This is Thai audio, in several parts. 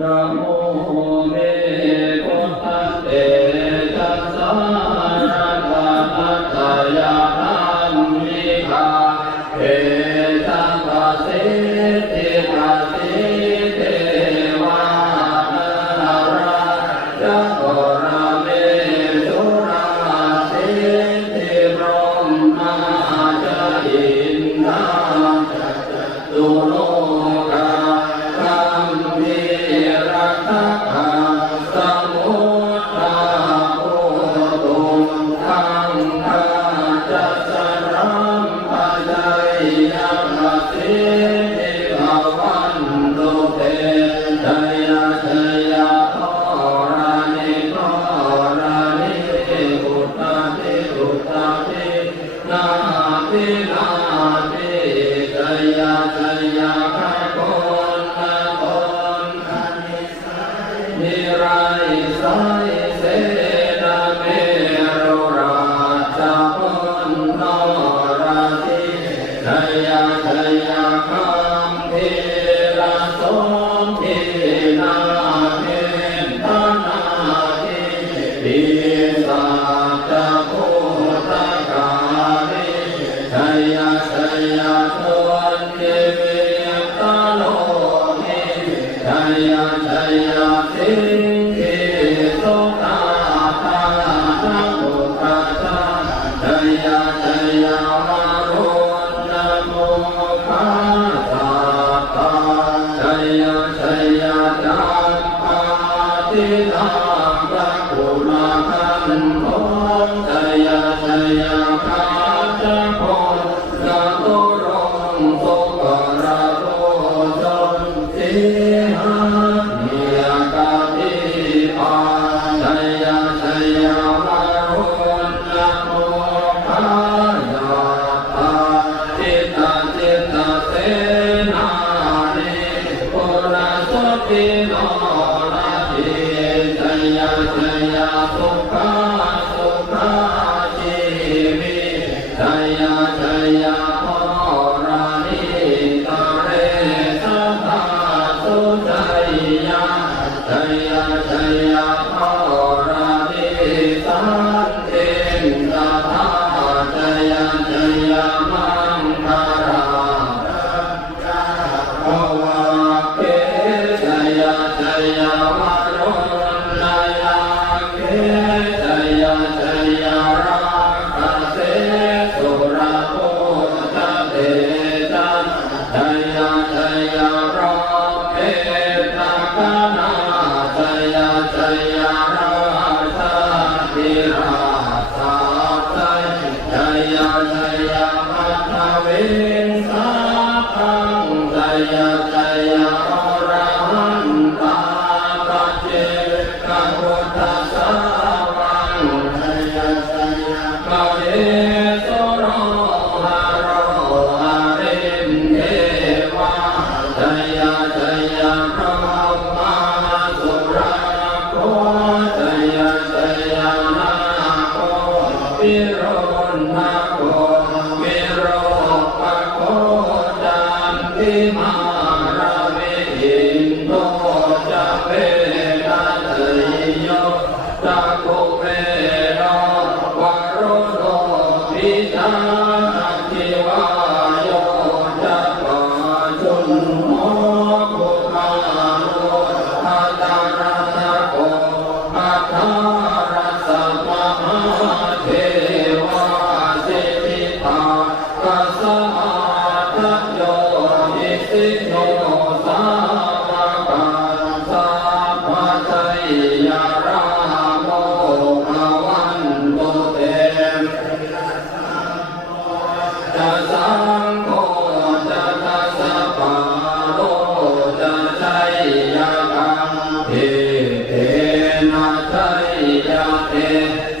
นะโมเมพุทธัสเตจัสสะนะกะหัตถยาธัมมิกาเอตังปัสสิทิปัสสิเทวานาราชโกราเมสุราสิทธิพรหมาจาอินทราตุโลกาคัมภิรักขาสมุทธาโพตุคังคาจัสสรัมปัจจยัมปิสิภวันตุเตชยชยโทรานิโทรานิอุตตะติอุตตะตินาตินาติชยชยขโกนนะโกนคันนิสัยนิรัยสัยเสนาเมรุราชพลนราธิชยชยคัมภิราสมภินาเมตนาทิปิสัจจพุทธกาลิชยชยสวนทิวิตโลหิชยชยสิงหิสุขาทานะมุขชาชยชยมารุณโมคาสาตาชยชยจัมปาตินาภกุลคันโทชยชยคาจโคกะโตรงสุกระโตจนสิหานิยกาติปาชยชยมารุณโมคายาตาจิตตจิตตเสนานิปุณสติโนนาทิชยชยสุขาสุขาชีวิชยชยโทรานิตาเรสัทธาสุชัยยะชยชยโทรานิสันติสัทธาชยชยมังคาราภวะเกชยชยวรุณยาเกชยชยราคะเสสุรโภชเตจันชยชยโรเมตกนาชยชยราชาธิราชาไทยชยชยมัทวินสาคังชยชยอรหันตาปัจเจกพุทธสาวังชยชยกเดโสโรหะโรหะเรินเทวาชยชยพระมาสุราโคชยชยนาโคปิโรนาโคมิโรปะโคจันติมาราเมหินโตจะเปนะเตยโยจะโกเปโนวะโรโนปิจาทิวายโยจะปะจุนโมกุคาโนอาตาราตะโกอาทารัสสะมหาเทวาสิทิตากัสสะอาทะโยอิสิโนสาวกาสัพพะชัยยาราโมภวันตุเตจะสังโฆจะทัสสะปะโลจะชัยยะกังเทเทนะชัยยะเท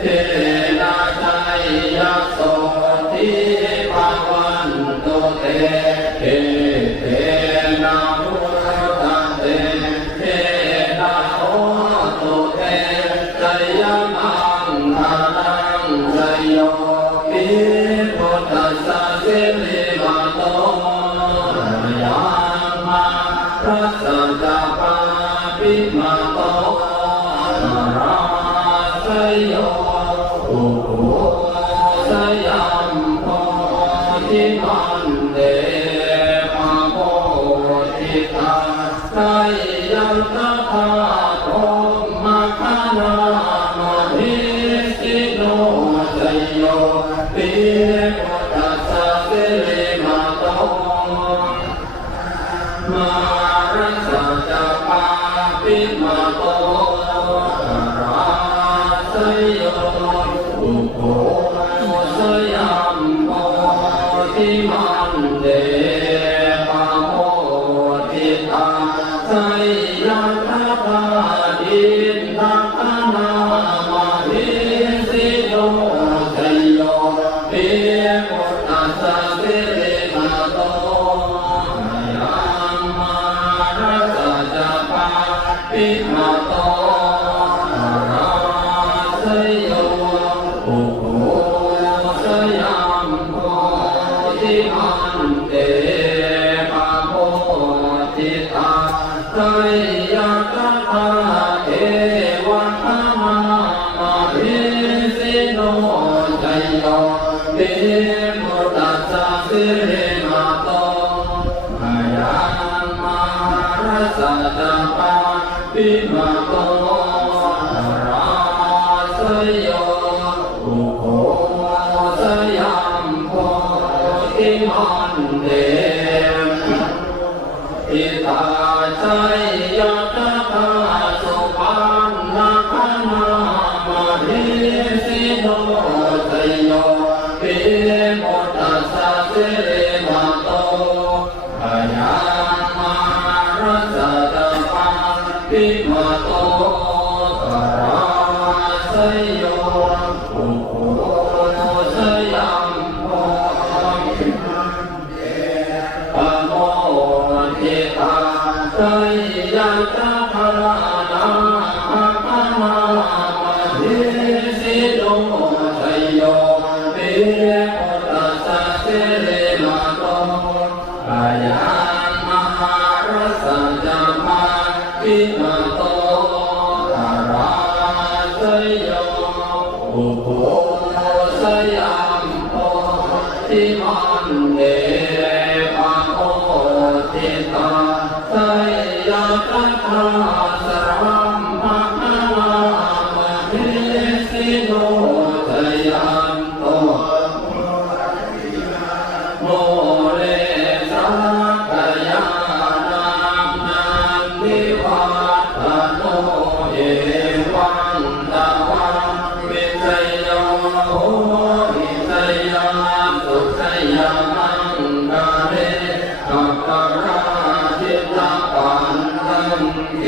เทนะชัยยะโสติภวันตุเตเทเทนะพุทธเตเทนะโหตุเตชยมังคลังชโยปิพุทธัสสะสิริมาโตยังมาพระสัจจปา ยังทธาโตมาคณามหิสิโนชัยโยปิพุทธัสสะสิริมาโตมารัสสะจะปาปิมาโตราสโยอุโภสยัมโมทิมันเดปะโมทิตาไสยัตถาดินทัพนามาหิสิโนชัยโยปิพุทธัสสะสิริมาโตปิมาโตราสโยอุโภสยัมโพธิมันเตปะโมทิตาไสยัตถาเทวธรรมามาหิสิโนชัยโยปิพุทธัสสะสิริมาโตอายังมารัสสะจะปาปิมาโตราสโยอุโภสยัมโพธิมันเตอิตาชัยยัตถาสุปันนาคนามาหิสิโนชัยโยปิพุทธัสสะสิริมาโตอายังมารัสสะจะปาปิมาโตราสโยอุโภสยัมโพธิปะโมทิตาไสยัตถานาคนามาหิสิโนชัยโยปิพุทธัสสะสิริมาโตอายังมหารัสสะจะปาปิมาโตราสโยอุโภสยัมโพธิมันเตปะโมทิตาไสยัตถาสรัมภะคะวามหิสิโนชัยยันโตโมเลสักขยานังนันทิวาทโนเอวังตะวันวิเศษโยวิเศษยาสุขยามังกาเรกัปปะราชิตาปันตังเก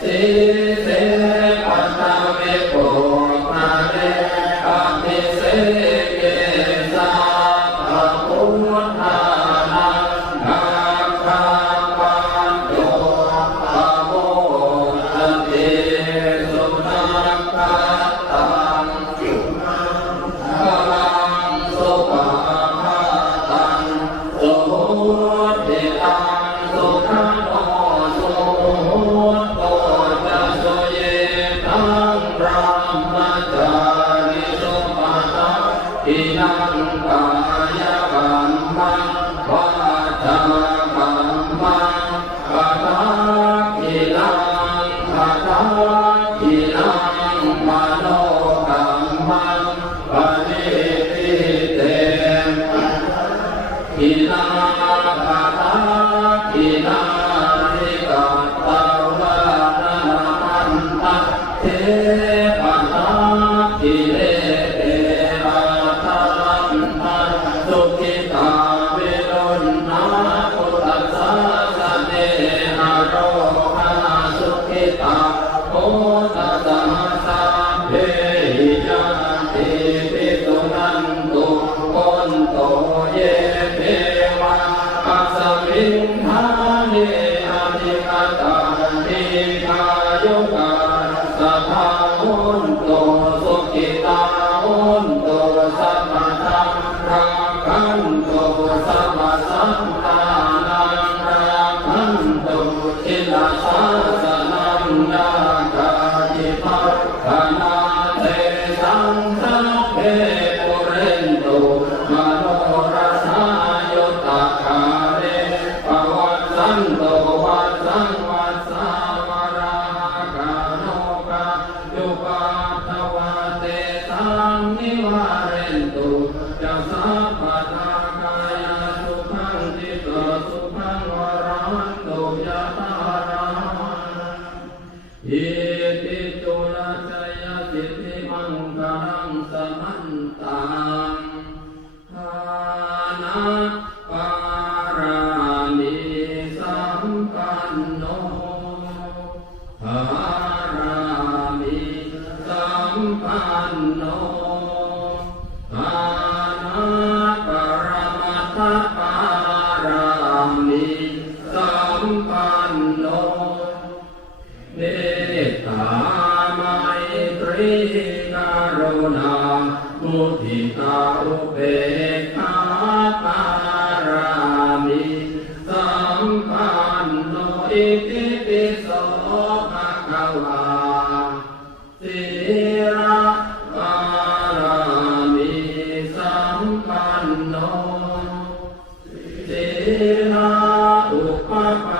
สิเสปัตตะเวโภคะเรอภิเสเกสาภะพุทธานังนาคาปันโตปะโมทเตสุนัขคาตังพลังสุปาภาตังสุติตังสุขันโตสุโตจะสุเยตังพระมจาริสุปาตาอินังกายกัมมังวาจากัมมังกตากิลังกตากิลังมโนกัมมังปณิทิเตกิลังกตากิลังนิกัตตวานามันตะเทปตากิเลเตระตะลันตะสุขิตาวิรุณนาพุทธัสสะสะเนหะโรหะสุขิตาโอตัสสะสัพเพหิยันติปิตุนันตุโอนโตเยเทวะปัสสมิงหาเนอธิกตานิกายุกาสัทธาโอนโตสุขิตาโอนโตสัมมาสัมราคันโตสัมมาสัมตานังราคันโตอิลาสาสนังนาคาจิปัฏฐานาเตสังสัพเพปุเรนตุมโนราสายุตตะคาเรปวัตสันโตวัตสังวา อิติตุลาชยสิทธิมังคลังสมันตังทานะปารามิสัมปันโนภารามิสัมปันโนทานะปรมัตถปารามิสัมปันโนเมตตาไมตรีกรุณามุทิตาอุเบกขาปารามิสัมปันโนอิติปิโสภะคะวาสีระปารามิสัมปันโนสีระอุปปา